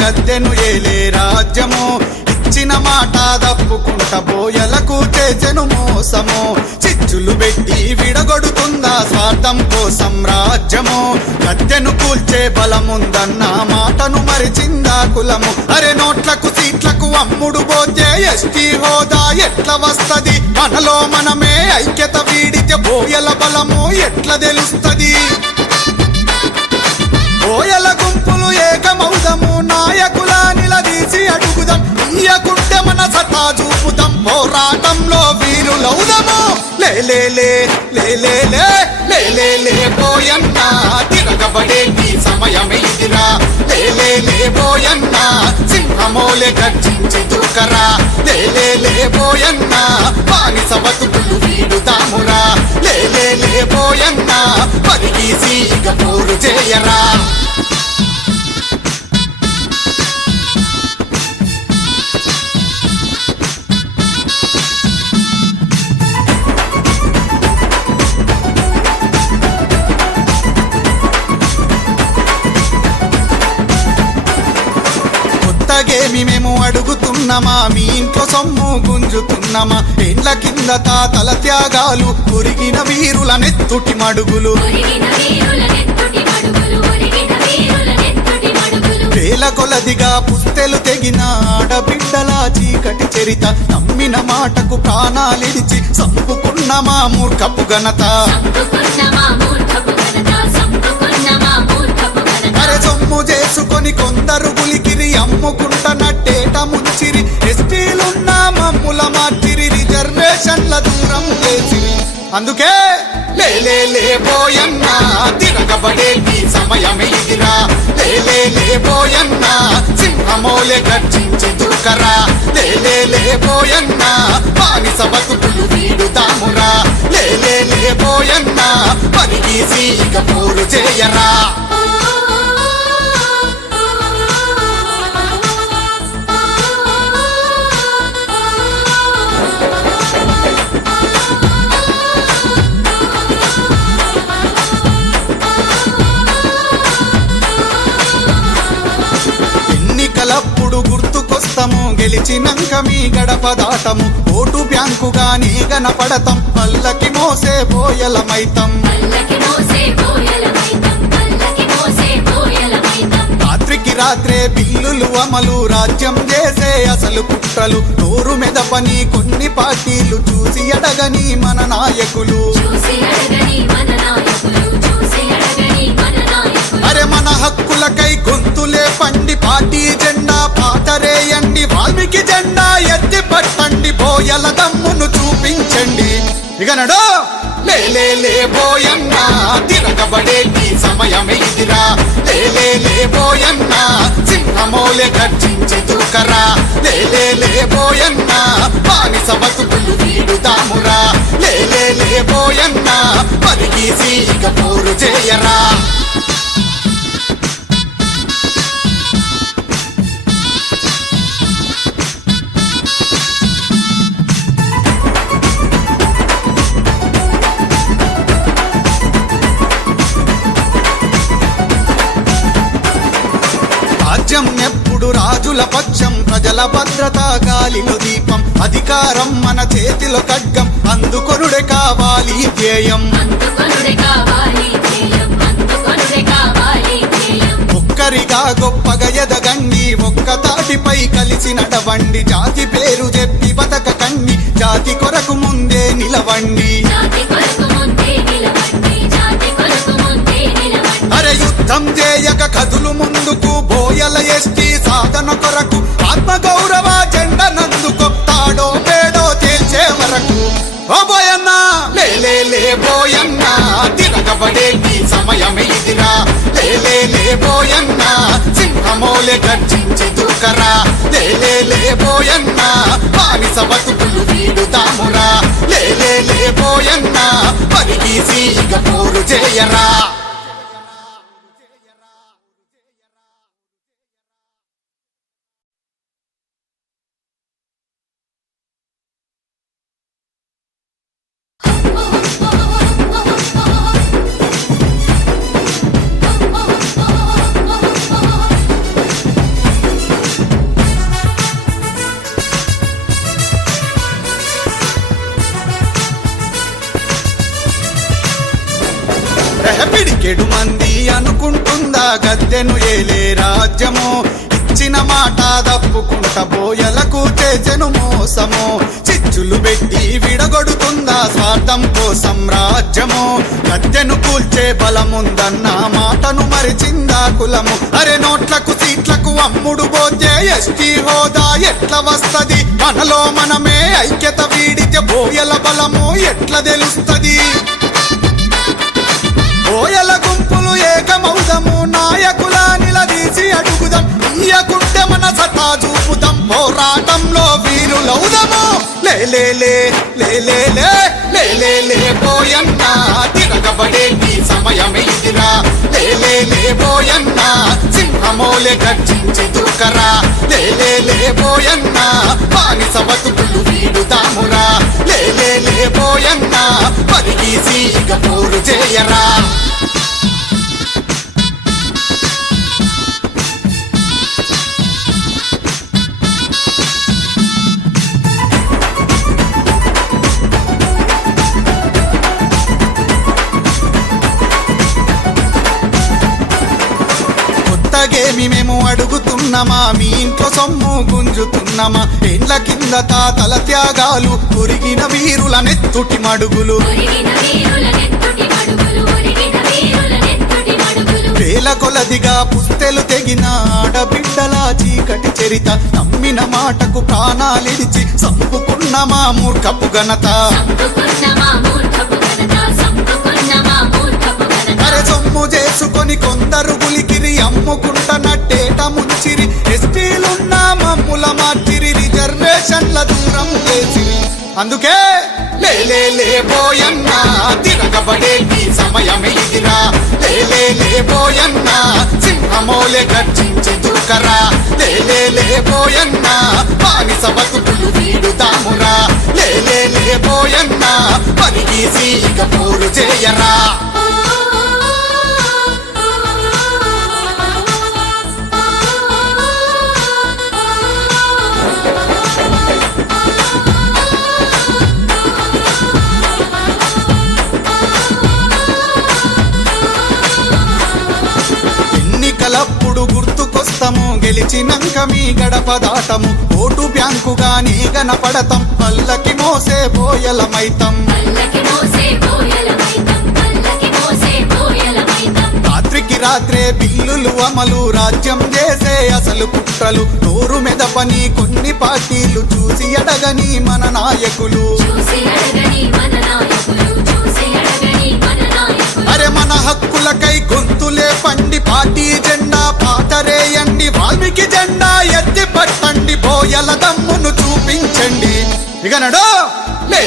గద్దెను ఏలే రాజ్యము ఇచ్చిన మాట తప్పుకుంట బోయలకు చేసెను మోసము చిచ్చులు పెట్టి విడగొడుతుందా స్వార్థం కోసం రాజ్యము గద్దెను కూల్చే బలముందన్న మాటను మరిచిందా కులము అరే నోట్లకు సీట్లకు అమ్ముడు పోతే ఎస్టీ హోదా ఎట్లా వస్తది మనలో మనమే ఐక్యత వీడితే బోయల బలము ఎట్లా తెలుస్తది బోయల గుంపులు ఏకమౌదము నాయకుల నిలదీసి అడుగుదాం ఇయ్యకుంటే మన సత్తా చూపుదాం పోరాటంలో వీరులౌదము లే బోయన్నా తిరగబడేటి సమయమిదిరా లే బోయన్నా సింహమోలే గర్జించి దూకరా లే బోయన్నా బానిస బతుకులు వీడుదామురా లే బోయన్నా పరిగీసి ఇక పోరు చేయరా కొత్తగేమి మేము అడుగుతున్నామా మీ ఇంట్లో సొమ్ము గుంజుతున్నామా ఏండ్ల కింద తాతల త్యాగాలు ఒరిగిన వీరుల నెత్తుటి మడుగులు వేల కొలదిగా పుస్తెలు తెగిన ఆడబిడ్డల చీకటి చరిత నమ్మిన మాటకు ప్రాణాలిడిచి సంపుకున్న మా మూర్ఖపు ఘనత అరే సొమ్ము చేసుకొని కొందరు గులికిరి అమ్ముకుంట నట్టేట ముంచిరి ఎస్టీలున్న మమ్ముల మార్చిరి రిజర్వేషన్ల దూరం చేసిరి అందుకే లే బోయన్నా తిరగబడేటి సమయమిదిరా లే బోయన్నా సింహమోలే గర్జించి దూకరా లే బోయన్నా బానిస బతుకులు వీడుదామురా లే బోయన్నా పరిగీసి ఇక పోరు చేయరా ఎన్నికలప్పుడు గుర్తుకొస్తాము గెలిచినంక మీ గడప దాటము ఓటు బ్యాంకుగా నీ గనపడతాం పల్లకి మోసే బోయలమైతం రాత్రికి రాత్రే బిల్లులు అమలు రాజ్యం చేసే అసలు కుట్రలు నోరు మెదపని కొన్ని పార్టీలు చూసి అడగని మన నాయకులు అరే మన హక్కులకై గొంతులే పండి పార్టీ జెండా పాతరేయండి వాల్మీకి జెండా ఎత్తి పట్టండి బోయల దమ్మును చూపించండి ఇక నడు లే బోయన్నా తిరగబడేటి సమయమిదిరా లే బోయన్నా సింహమోలే గర్జించి దూకరా లే బోయన్నా బానిస బతుకులు వీడుదామురా లే బోయన్నా పరిగీసి ఇక పోరు చేయరా రాజ్యం ఎప్పుడు రాజుల పక్షం ప్రజల భద్రత గాలిలో దీపం అధికారం మన చేతిలో ఖడ్గం అందుకొనుడే కావాలి ధ్యేయం ఒక్కరిగా గొప్పగా ఎదగండి ఒక్క తాటిపై కలిసి నడవండి జాతి పేరు చెప్పి బతకకండి జాతి కొరకు ముందే నిలవండి అరే యుద్ధం చేయక కదులు ముందుకు బోయల ఎస్టీ సాధన కొరకు ఆత్మగౌరవ జెండనందుకు తాడో పేడో తేల్చే వరకు ఓ బోయన్నా లే బోయన్నా తిరగబడేటి సమయమిదిరా లే బోయన్నా సింహమోలే గర్జించి దూకరా లే బోయన్నా బానిస బతుకులు వీడుదామురా లే బోయన్నా పరిగీసి ఇక పోరు చేయరా పిడికెడు మంది అనుకుంటుందా గద్దెను ఏలే రాజ్యము ఇచ్చిన మాట దప్పుకుంట బోయలకు చేసెను మోసము చిచ్చులు పెట్టి విడగొడుతుందా స్వార్థం కోసం రాజ్యము గద్దెను కూల్చే బలముందన్న మాటను మరిచిందా కులము అరే నోట్లకు సీట్లకు అమ్ముడు పోతే ఎస్టీ హోదా ఎట్లా వస్తది మనలో మనమే ఐక్యత వీడితే బోయల బలము ఎట్లా తెలుస్తది బోయల గుంపులు ఏకమౌదము నాయకుల నిలదీసి అడుగుదాం ఇయ్యకుంటే మన సత్తా చూపుదాం పోరాటంలో వీరులౌదము లే బోయన్నా తిరగబడేటి సమయమే ఇదిరా లే బోయన్నా సింహమోలే గర్జించి దుఃఖరా లే బోయన్నా బానిస బతుకులు వీడుదామురా లే బోయన్నా పరిగీసి ఇక పోరు చేయరా కొత్తగేమి మేము అడుగుతున్నామా మీ ఇంట్లో సొమ్ము గుంజుతున్నామా ఏండ్ల కింద తాతల త్యాగాలు ఒరిగిన వీరుల నెత్తుటి మడుగులు వేల కొలదిగా పుస్తెలు తెగిన ఆడబిడ్డల చీకటి చరిత నమ్మిన మాటకు ప్రాణాలిడిచి సంపుకున్న మా మూర్ఖపు ఘనత అరే సొమ్ము చేసుకొని కొందరు గులికిరి అమ్ముకుంటనట్టేట ముంచిరి ఎస్టీలున్న మమ్ముల మార్చిరి రిజర్వేషన్ల దూరం చేసిరి అందుకే లే బోయన్నా తిరగబడేటి సమయమే ఇదిరా లే బోయన్నా సింహమోలే గర్జించి దూకరా లే బోయన్నా బానిస బతుకులు వీడుదామురా లే బోయన్నా పరిగీసి ఇక పోరు చేయరా ఎన్నికలప్పుడు గుర్తుకొస్తాము గెలిచినంక మీ గడప దాటము ఓటు బ్యాంకుగా నీ గనపడతాం పల్లకి మోసే బోయలమైతం రాత్రికి రాత్రే బిల్లులు అమలు రాజ్యం చేసే అసలు కుట్రలు నోరు మెదపని కొన్ని పార్టీలు చూసి అడగని మన నాయకులు అరే మన హక్కులకై గొంతులే పండి పార్టీ జెండా పాతరేయండి వాల్మీకి జెండా ఎత్తి పట్టండి బోయల దమ్మును చూపించండి ఇక నడు లే